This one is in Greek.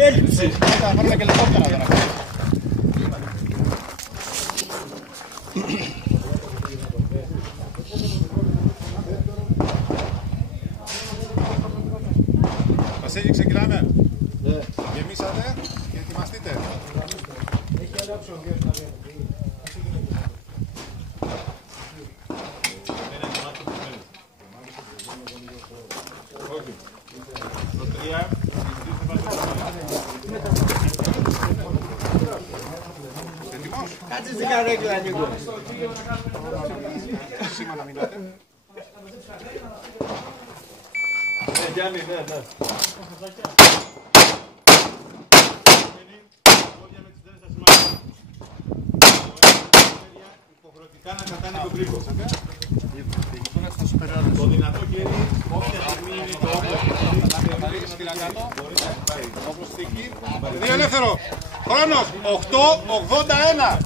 Έλλειψη. Θα πάρουμε και ελικόπτερα τώρα. Βασίλη, ξεκινάμε. Ναι. Γεμίσατε και ετοιμαστείτε. Έχει αλλάξει ο γιος να βγαίνει. Όχι. Το 3. Έτοιμος. Κάτσε στην καρέκλα, Νίκο. Σήμα να μιλάτε. Γιάννη, ναι. Υποχρεωτικά να κατάνε τον κρίκο. Το δυνατό χέρι, όποια στιγμή είναι το όπλο. Δύο ελεύθερο. Χρόνος 8:81.